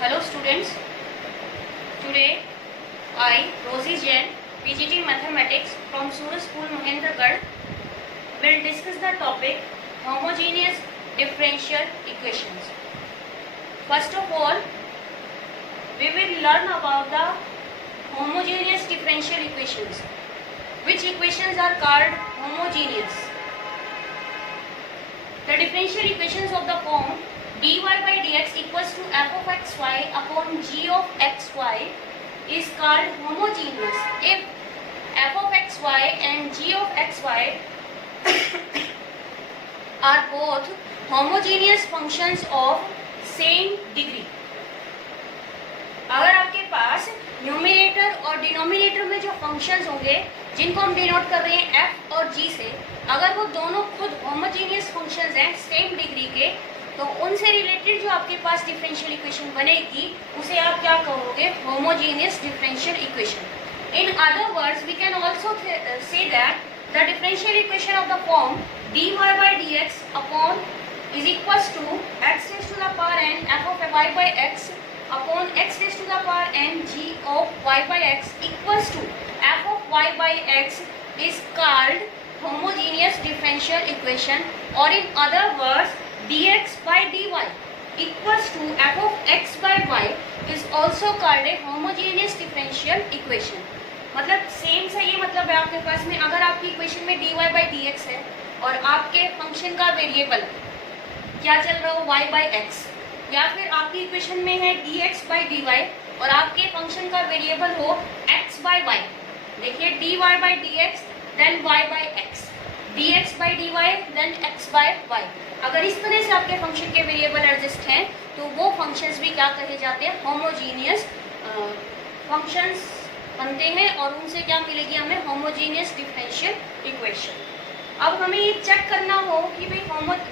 Hello students, today I, Rosie Jain, PGT Mathematics from Suraj School Mahendragarh will discuss the topic homogeneous differential equations. First of all, we will learn about the homogeneous differential equations. Which equations are called homogeneous? The differential equations of the form dy by dx equals to f of xy upon g of xy is called homogeneous if f of xy and g of xy are both homogeneous functions of same degree. अगर आपके पास numerator और denominator में जो functions होंगे जिनको हम denote कर रहे हैं f और g से, अगर वो दोनों खुद होमोजेनियस फंक्शंस हैं सेम डिग्री के, तो उनसे रिलेटेड जो आपके पास डिफरेंशियल इक्वेशन बनेगी उसे आप क्या कहोगे? Homogeneous differential equation. In other words we can also say that the differential equation of the form dy by dx upon is equals to x raised to the power n f of y by x upon x raised to the power n g of y by x equals to f of y by x is called homogeneous differential equation, or in other words dx by dy equals to f of x by y is also called a homogeneous differential equation. मतलब same सा ये मतलब है आपके पास में, अगर आपकी equation में dy by dx है और आपके फंक्शन का वेरिएबल क्या चल रहा हो y by x, या फिर आपकी इक्वेशन में है dx by dy और आपके फंक्शन का वेरिएबल हो x by y. देखिए dy by dx then y by x, dx by dy then x by y. अगर इस तरह से आपके फंक्शन के वेरिएबल एडजस्ट हैं तो वो फंक्शंस भी क्या कहे जाते हैं? होमोजीनियस फंक्शंस बनते हैं और उनसे क्या मिलेगी हमें? Homogeneous differential equation. अब हमें ये चेक करना हो कि भाई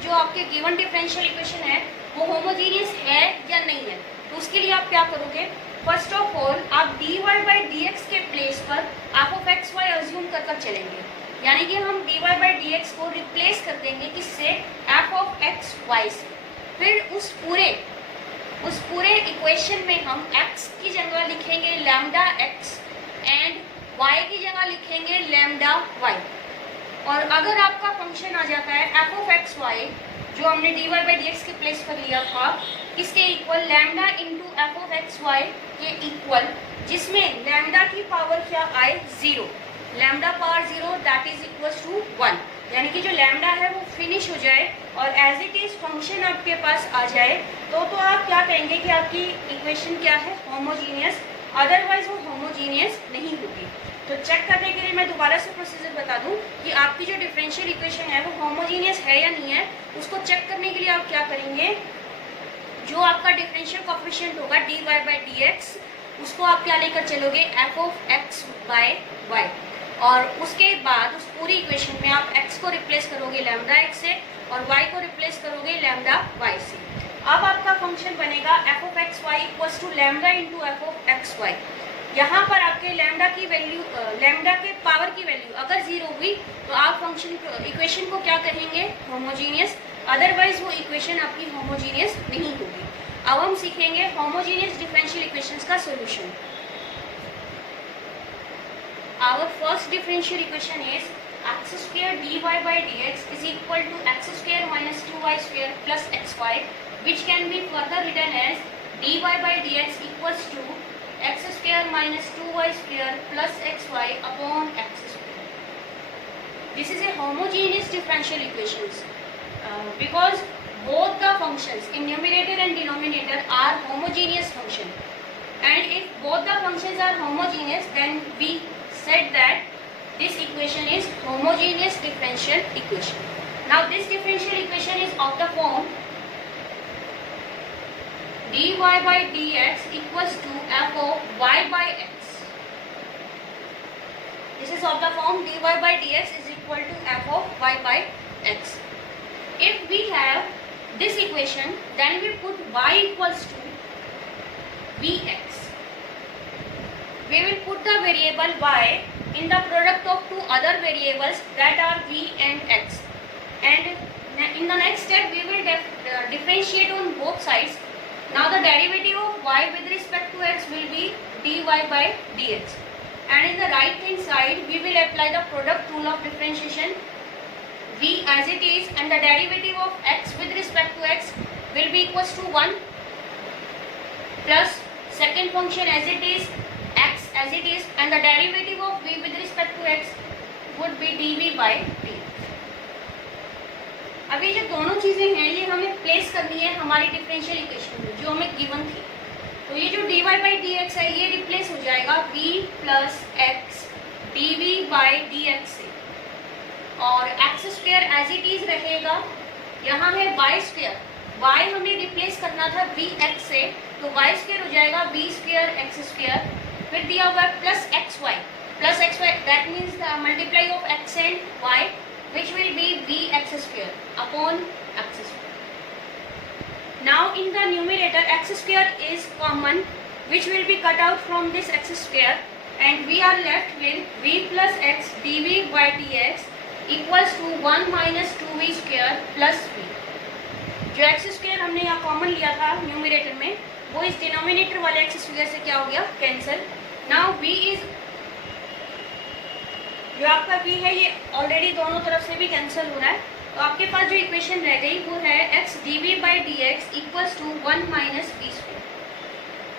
जो आपके गिवन डिफरेंशियल इक्वेशन है वो होमोजीनियस है या नहीं है, तो उसके लिए आप क्या करोगे? फर्स्ट ऑफ ऑल आप dy by dx के प्लेस पर f of xy अज्यूम कर चलेंगे, यानी कि हम dy by dx को रिप्लेस कर देंगे किससे? f of xy से. फिर उस पूरे इक्वेशन में हम x की जगह लिखेंगे लैम्डा x एंड y की जगह लिखेंगे लैम्डा y. और अगर आपका फंक्शन आ जाता है f of xy जो हमने dy by dx के प्लेस पर लिया था, इसके equal lambda into f of xy के इक्वल, जिसमें लैम्डा की पावर क्या आए? 0. Lambda power 0 that is equals to 1, यानी कि जो लैम्डा है वो फिनिश हो जाए और एज इट इज फंक्शन आपके पास आ जाए तो आप क्या कहेंगे कि आपकी इक्वेशन क्या है? होमोजीनियस. अदरवाइज वो होमोजीनियस नहीं होगी. तो चेक करने के लिए मैं दोबारा से प्रोसीजर बता दूं कि आपकी जो डिफरेंशियल इक्वेशन है वो होमोजीनियस है या नहीं है. उसको चेक करने के लिए आप क्या करेंगे? जो आपका डिफरेंशियल कोएफिशिएंट होगा dy by dx, उसको आप क्या लेकर चलोगे? f of x by y. और उसके बाद उस पूरी इक्वेशन में आप x को रिप्लेस करोगे लैम्डा x से और y को रिप्लेस करोगे लैम्डा y से. अब आपका फंक्शन बनेगा f of xy equals to lambda into f of xy. यहाँ पर आपके लैम्डा की वैल्यू, लैम्डा के पावर की वैल्यू अगर 0 हुई तो आप फंक्शन इक्वेशन को क्या कहेंगे? होमोजीनियस. अदरवाइज वो इक्वेशन आपकी होमोजीनियस नहीं होगी. अब हम सीखेंगे होमोजीनियस डिफरेंशियल इक्वेशंस का solution. Our first differential equation is x square dy by dx is equal to x square minus 2y square plus xy, which can be further written as dy by dx equals to x square minus 2y square plus xy upon x square. This is a homogeneous differential equations because both the functions in numerator and denominator are homogeneous function, and if both the functions are homogeneous then we said that this equation is homogeneous differential equation. Now this differential equation is of the form dy by dx equals to f of y by x. This is of the form dy by dx is equal to f of y by x. If we have this equation, then we put y equals to vx. We will put the variable y in the product of two other variables that are v and x, and in the next step we will differentiate on both sides Now the derivative of y with respect to x will be dy by dx. And in the right hand side we will apply the product rule of differentiation. V as it is and the derivative of x with respect to x will be equals to 1 plus second function as it is, x as it is, and the derivative of v with respect to x would be dv by dx. अभी जो दोनों चीजें हैं ये हमें place करनी है हमारी डिफरेंशियल इक्वेशन में जो हमें गिवन थी. तो ये जो dy by dx है ये रिप्लेस हो जाएगा v plus x dv by dx से, और x square as it is रहेगा. यहाँ है वाई स्क्वायर, y हमें रिप्लेस करना था वी एक्स से, तो y स्क्वायर हो जाएगा वी स्क्वायर एक्स स्क्वायर, फिर दिया हुआ है plus x y that means the multiply of x and y which will be v x square upon x square. Now in the numerator x square is common which will be cut out from this x square and we are left with v plus x dv by dx equals to 1 minus 2v square plus v. जो x square हमने यहाँ common लिया था numerator में वो इस denominator वाले x square से क्या हो गया, कैंसिल. नाउ v इज, जो आपका v है ये ऑलरेडी दोनों तरफ से भी कैंसिल हो रहा है, तो आपके पास जो इक्वेशन रह गई वो है x dv by dx equals to 1 minus v square.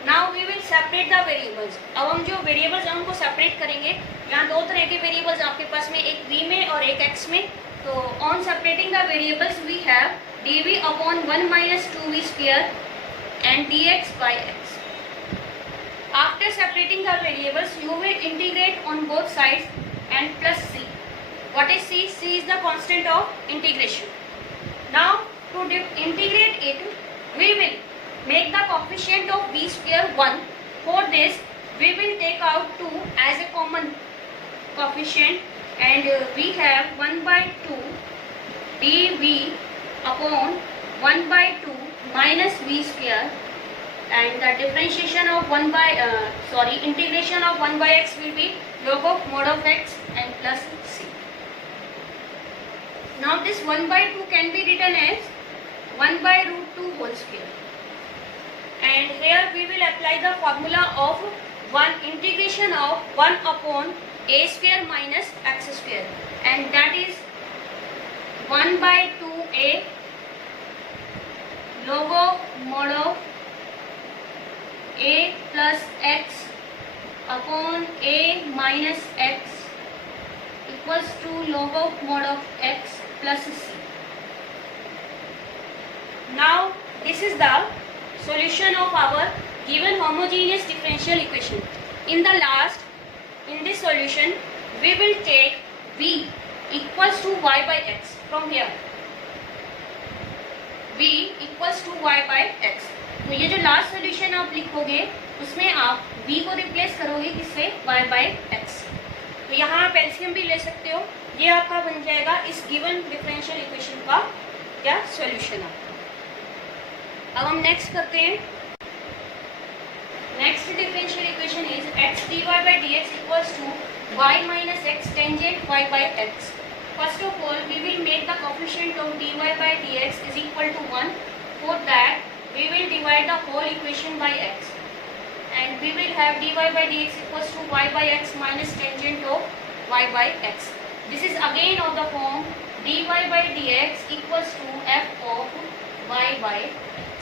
Now we will separate the variables. अब हम जो वेरिएबल्स हैं उनको सेपरेट करेंगे. यहाँ दो तरह के वेरिएबल्स आपके पास में, एक v में और एक x में. तो on separating the variables we have dv upon 1 minus 2v square and dx by x. After separating the variables, you will integrate on both sides and plus c. What is c? C is the constant of integration. Now to integrate it, we will make the coefficient of v square 1. For this, we will take out 2 as a common coefficient and we have 1 by 2 dv upon 1 by 2 minus v square and the differentiation of integration of 1 by x will be log of mod of x and plus c. Now this 1 by 2 can be written as 1 by root 2 whole square, and here we will apply the formula of integration of 1 upon a square minus x square, and that is 1 by 2a log of mod of a plus x upon a minus x equals to log of mod of x plus c. Now this is the solution of our given homogeneous differential equation. In this solution we will take v equals to y by x. From here v equals to y by x. तो ये जो last solution आप लिखोगे उसमें आप v को replace करोगे किससे, y by x. तो यहाँ आप एलसीएम भी ले सकते हो. ये आपका बन जाएगा इस गिवन डिफरेंशियल इक्वेशन का क्या सॉल्यूशन आपका. अब हम नेक्स्ट करते हैं. Next differential equation is x dy by dx equals to y minus x tangent y by x. First of all, we will make the coefficient of dy by dx is equal to 1. For that, we will divide the whole equation by x, and we will have dy by dx equals to y by x minus tangent of y by x. This is again of the form dy by dx equals to f of y by x.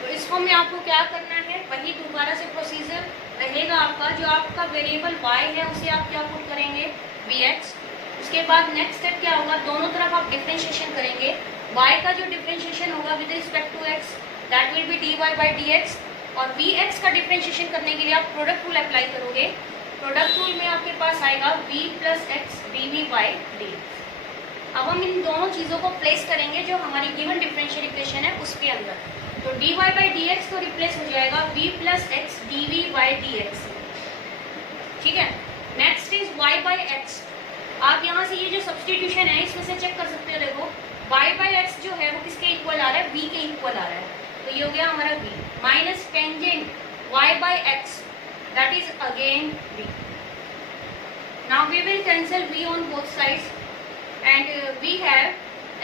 तो इस form में आपको क्या करना है, वही दोबारा से प्रोसीजर रहेगा आपका. जो आपका वेरिएबल y है उसे आप क्या पुट करेंगे, vx. उसके बाद नेक्स्ट स्टेप क्या होगा, दोनों तरफ आप डिफरेंशिएशन करेंगे. y का जो डिफरेंशिएशन होगा with respect to x that will be dy by dx, और vx का डिफरेंशिएशन करने के लिए आप प्रोडक्ट रूल अप्लाई करोगे. प्रोडक्ट रूल में आपके पास आएगा v plus x dv by dx. अब हम इन दोनों चीज़ों को प्लेस करेंगे जो हमारी गिवन डिफरेंशियल इक्वेशन है उसके अंदर. तो dy by dx तो रिप्लेस हो जाएगा v plus x dv by dx. ठीक है. Next is y by x. आप यहाँ से ये जो सब्सटीट्यूशन है इसमें से चेक कर सकते हो. देखो y by x जो है वो किसके इक्वल आ रहा है, v के इक्वल आ रहा है. तो ये हो गया हमारा v minus tangent y by x that is again v. Now we will cancel v on both sides and we have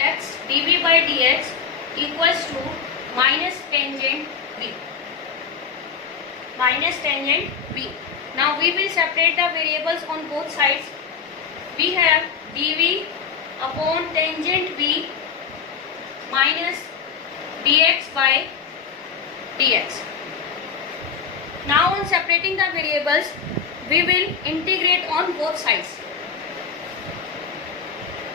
x dv by dx equals to minus tangent b. Minus tangent b. Now we will separate the variables on both sides. We have dv upon tangent b minus dx by dx. Now on separating the variables, we will integrate on both sides.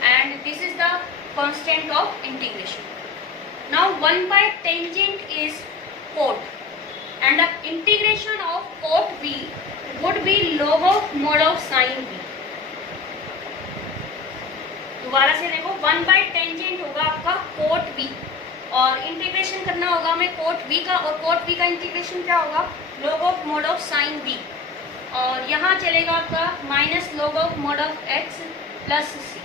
And this is the constant of integration. Now 1 by tangent is cot, and the integration of cot b would be log of mod of sin b. दोबारा से देखो, 1 by tangent होगा आपका cot b और integration करना होगा हमें cot b का, और cot b का इंटीग्रेशन क्या होगा, log of mod of sin b, और यहाँ चलेगा आपका minus log of mod of x plus c.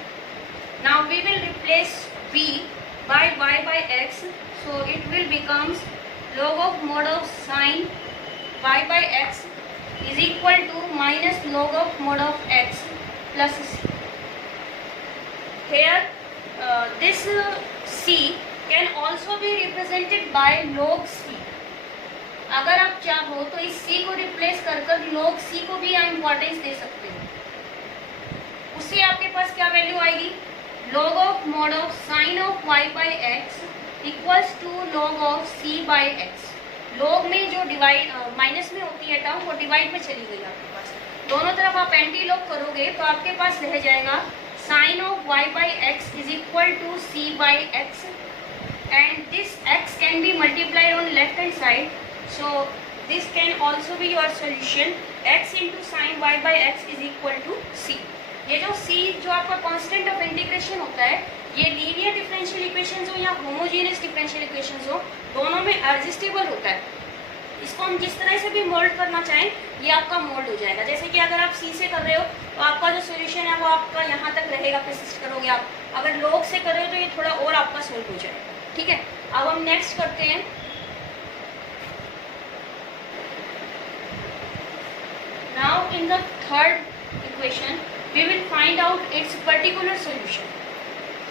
Now we will replace b by y by x, so it will becomes log of mod of sin y by x is equal to minus log of mod of x plus c. Here this c can also be represented by log c. अगर आप चाहो तो इस c को replace कर कर log c को भी आप इम्पोर्टेंस दे सकते हो. उससे आपके पास क्या वैल्यू आएगी, log of mod of sin of y by x equals to log of c by x. log में जो डिवाइड माइनस में होती है टर्म, वो डिवाइड में चली गई आपके पास. दोनों तरफ आप एंटी लॉग करोगे तो आपके पास रह जाएगा sin of y by x is equal to c by x, and this x can be multiplied on left hand side, so this can also be your solution. x into sin y by x is equal to c. ये जो c जो आपका constant of integration होता है, ये linear differential equations हो या homogeneous differential equations हो, दोनों में एडजस्टेबल होता है. इसको हम जिस तरह से भी मोल्ड करना चाहें ये आपका मोल्ड हो जाएगा. जैसे कि अगर आप c से कर रहे हो तो आपका जो सोल्यूशन है वो आपका यहाँ तक रहेगा, परसिस्ट करोगे आप. अगर log से कर रहे हो तो ये थोड़ा और आपका सोल्व हो जाएगा. ठीक है, अब हम नेक्स्ट करते हैं. Now in the third equation we will find out its particular solution.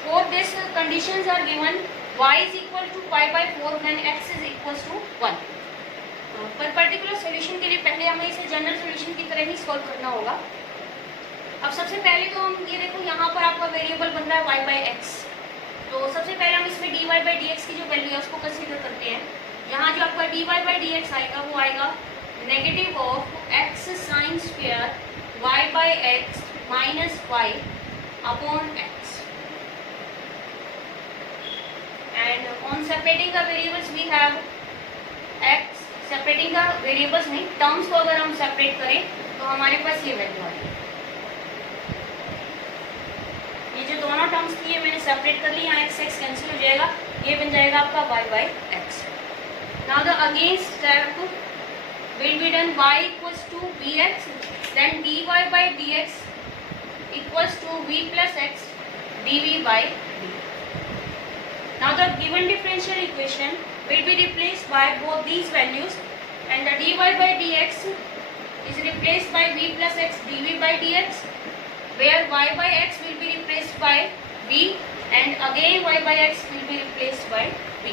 For this conditions are given y is equal to pi by 4 when x is equals to 1. पर पर्टिकुलर सॉल्यूशन के लिए पहले हमें इसे general solution की तरह ही solve करना होगा. अब सबसे पहले तो हम ये देखो, यहाँ पर आपका वेरिएबल बन रहा है y by x. तो सबसे पहले हम इसमें dy by dx की जो वैल्यू है उसको कंसीडर करते हैं. यहाँ जो आपका dy by dx आएगा वो आएगा negative of x sine square y by x minus y upon x. And on separating the variables we have x. Separating का वेरिएबल्स नहीं, टर्म्स को अगर हम सेपरेट करें तो हमारे पास ये वैल्यू आएगी. ये जो दोनों टर्म्स थी ये मैंने सेपरेट कर ली, यहाँ x x कैंसिल हो जाएगा, ये बन जाएगा आपका y by x. Now the again step will be done. y equals to bx, then dy by dx equals to v plus x dv by d. Now the given differential equation will be replaced by both these values, and the dy by dx is replaced by v plus x dv by dx, where y by x will be replaced by v, and again y by x will be replaced by v.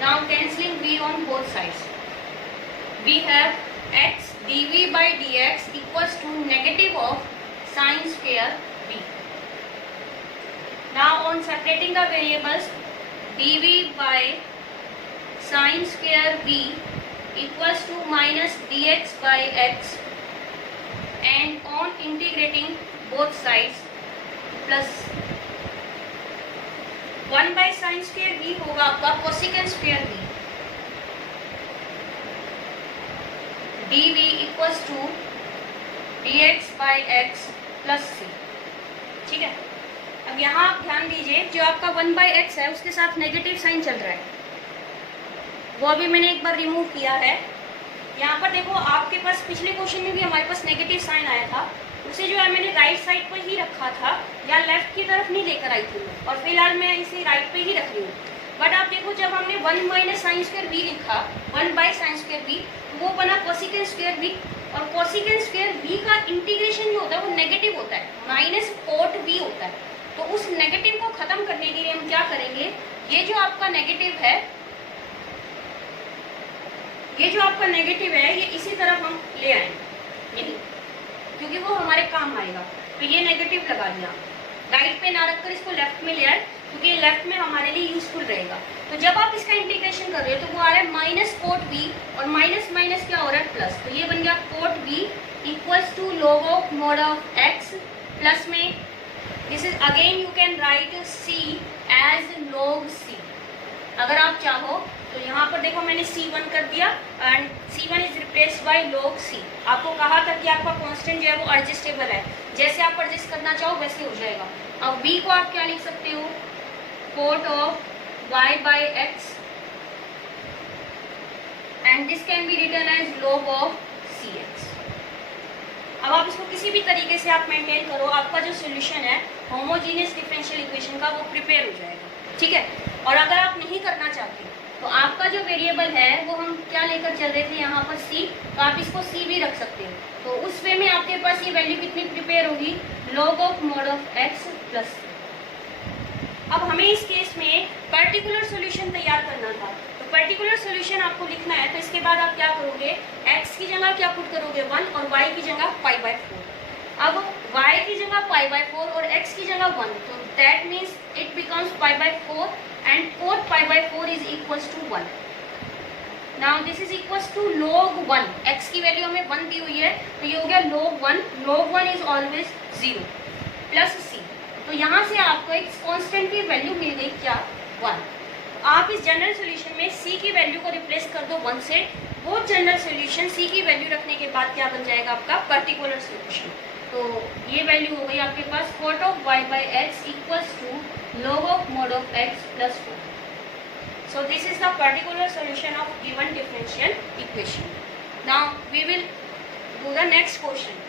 Now cancelling v on both sides, we have x dv by dx equals to negative of sin square b. Now on separating the variables, dv by sin square b equals to minus dx by x, and on integrating both sides plus 1 by sin square b होगा आपका cosecant square b. dv equals to dx by x plus c. ठीक है, अब यहाँ आप ध्यान दीजिए, जो आपका 1 by x है उसके साथ नेगेटिव साइन चल रहा है, वो अभी मैंने एक बार रिमूव किया है. यहाँ पर देखो, आपके पास पिछले क्वेश्चन में भी हमारे पास नेगेटिव साइन आया था, उसे जो है मैंने राइट साइड पर ही रखा था, या लेफ्ट की तरफ नहीं लेकर आई थी, और फिलहाल मैं इसे राइट पे ही रख रही हूँ. बट आप देखो, जब हमने 1 माइनस साइन स्क्वायर बी लिखा, 1 बाई साइन स्क्वायर बी, तो वो बना कोसिकेंट स्क्वायर बी, और कोसिकेंट स्क्वायर बी का इंटीग्रेशन जो होता है वो नेगेटिव होता है, माइनस कोट बी होता है. तो उस नेगेटिव को खत्म करने के लिए हम क्या करेंगे, ये जो आपका नेगेटिव है ये जो आपका नेगेटिव है ये इसी तरफ हम ले आएंगे, यही, क्योंकि वो हमारे काम आएगा। तो ये नेगेटिव लगा दिया, राइट पे ना रखकर इसको लेफ्ट में ले आए, क्योंकि ये लेफ्ट में हमारे लिए यूजफुल रहेगा। तो जब आप इसका इंटीग्रेशन कर रहे हो तो वो आ रहा है माइनस कोट बी, और माइनस माइनस क्या हो रहा है प्लस, तो ये बन गया cot B equals to log of mod of x, plus में this is again you can write c as log c। अगर आप चाहो तो यहाँ पर देखो मैंने c1 कर दिया and c1 is replaced by log c। आपको कहा था कि आपका कांस्टेंट जो है वो एडजस्टेबल है, जैसे आप एडजस्ट करना चाहो वैसे हो जाएगा। अब b को आप क्या लिख सकते हो, cot of y by x and this can be written as log of cx। अब आप इसको किसी भी तरीके से आप मेंटेन करो, आपका जो सॉल्यूशन है होमोजेनियस डिफरेंशियल इक्वेशन का वो प्रिपेयर हो जाएगा, ठीक है। और अगर आप नहीं करना चाहते तो आपका जो वेरिएबल है वो हम क्या लेकर चल रहे थे यहाँ पर c, तो आप इसको c भी रख सकते हो। तो उस वे में आपके पास ये वैल्यू कितनी प्रिपेयर होगी, log of mod of x plus c। अब हमें इस केस में पर्टिकुलर सॉल्यूशन तैयार करना था, तो पर्टिकुलर सॉल्यूशन आपको लिखना है। तो इसके बाद आप क्या करोगे, x की जगह क्या पुट करोगे 1 और y की जगह π/4। अब y की जगह π/4 और x की जगह 1, तो that means it becomes π/4 and cot π/4 is equals to 1। Now this is equals to log 1, x की वैल्यू हमें 1 दी हुई है, तो ये हो गया log 1 is always 0 plus c। तो यहाँ से आपको एक कांस्टेंट की वैल्यू मिल गई क्या, 1। आप इस जनरल सॉल्यूशन में c की वैल्यू को रिप्लेस कर दो 1 से, वो जनरल सॉल्यूशन c की वैल्यू रखने के बाद क्या बन जाएगा आपका पर्टिकुलर सॉल्यूशन। तो ये वैल्यू हो गई आपके पास cot of y by x equals to log of mod of x plus 4। So this is the particular solution of given differential equation. Now we will do the next question.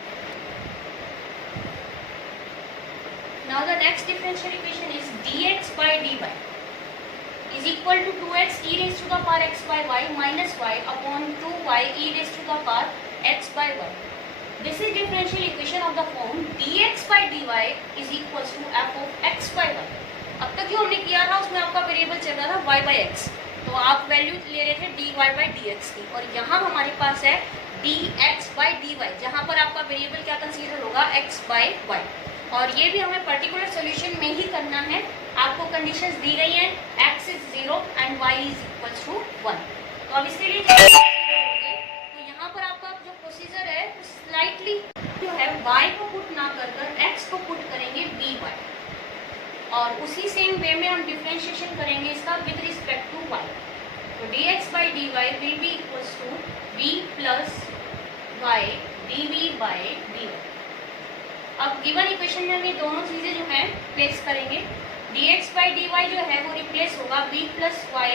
Now the next differential equation is dx by dy is equal to 2x e raised to the power x by y minus y upon 2y e raised to the power x by y. This is differential equation of the form dx by dy is equals to f of x by y. अब तक जो हमने किया था उसमें आपका variable चल रहा था y by x, तो आप वैल्यू ले रहे थे dy by dx की, और यहाँ हमारे पास है dx by dy, जहाँ पर आपका वेरिएबल क्या कंसीडर होगा x by y। और ये भी हमें पर्टिकुलर सॉल्यूशन में ही करना है। आपको कंडीशंस दी गई हैं, x is 0 and y is equal to 1। तो अब इसके लिए तो यहाँ पर आपका जो प्रोसीजर है वो स्लाइटली जो है y को पुट ना कर x को पुट करेंगे by, और उसी सेम वे में हम डिफरेंशिएशन करेंगे इसका विद रिस्पेक्ट टू y। तो dx by dy will be equals to v plus y dv by dy। अब गिवन इक्वेशन में हम ये दोनों चीज़ें जो हैं प्लेस करेंगे। dx by dy जो है वो रिप्लेस होगा v plus y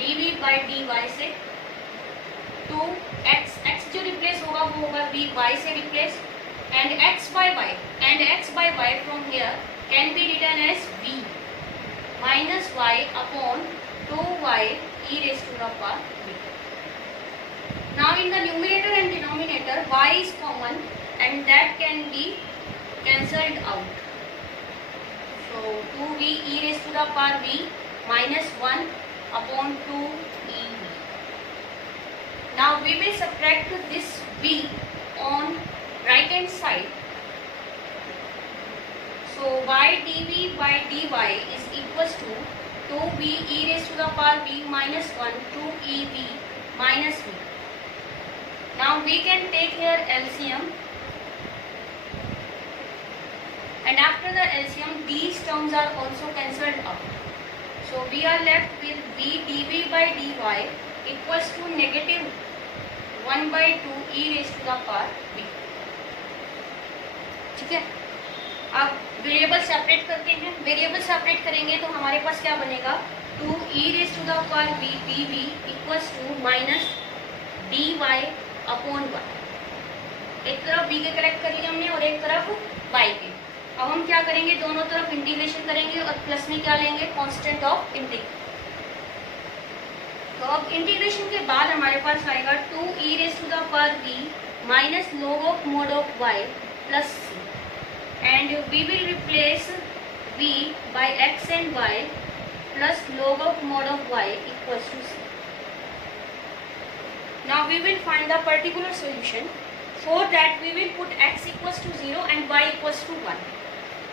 dv by dy से, 2x जो रिप्लेस होगा वो होगा v y से replace, and x by y from here can be written as v minus y upon 2y e raised to the power v। Now in the numerator and denominator y is common and that can be cancelled out. So 2v e raised to the power v minus 1 upon 2ev. Now we will subtract this v on right hand side. So y dv by dy is equals to 2v e raised to the power v minus 1 2ev minus v. Now we can take here LCM. And after the LCM, these terms are also cancelled out. So we are left with v dv by dy equals to negative 1 by 2 e raised to the power v। ठीक है, अब variable separate करते हैं। Variable separate करेंगे तो हमारे पास क्या बनेगा, 2 e raised to the power v dv equals to minus dy upon 1। एक तरफ v के कलेक्ट कर लिया हमने और एक तरफ y के। अब हम क्या करेंगे, दोनों तरफ इंटीग्रेशन करेंगे और प्लस में क्या लेंगे, कांस्टेंट ऑफ इंटीग्रेशन। तो अब इंटीग्रेशन के बाद हमारे पास आएगा 2 e raised to the power v minus log of mod of y plus c, and we will replace v by x and y plus log of mod of y equals to c। Now we will find the particular solution. For that we will put x equals to 0 and y equals to 1.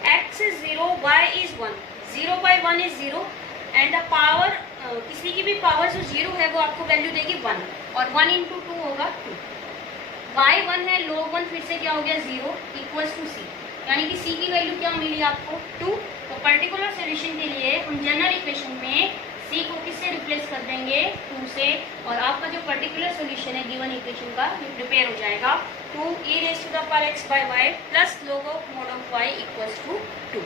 x is 0, y is 1. 0 by 1 is 0 and the power किसी की भी power जो 0 है वो आपको value देगी 1 और 1 into 2 होगा 2. y 1 है, log 1 फिर से क्या हो गया 0 इक्वल्स टू c, यानी कि c की वैल्यू क्या मिली आपको 2. तो पर्टिकुलर सोल्यूशन के लिए हम जनरल इक्वेशन में c को किससे रिप्लेस कर देंगे 2 से और आपका जो पर्टिकुलर सोल्यूशन है गिवन इक्वेशन का ये प्रिपेयर हो जाएगा 2 e raised to the power x by y plus log of mod of y equals to 2.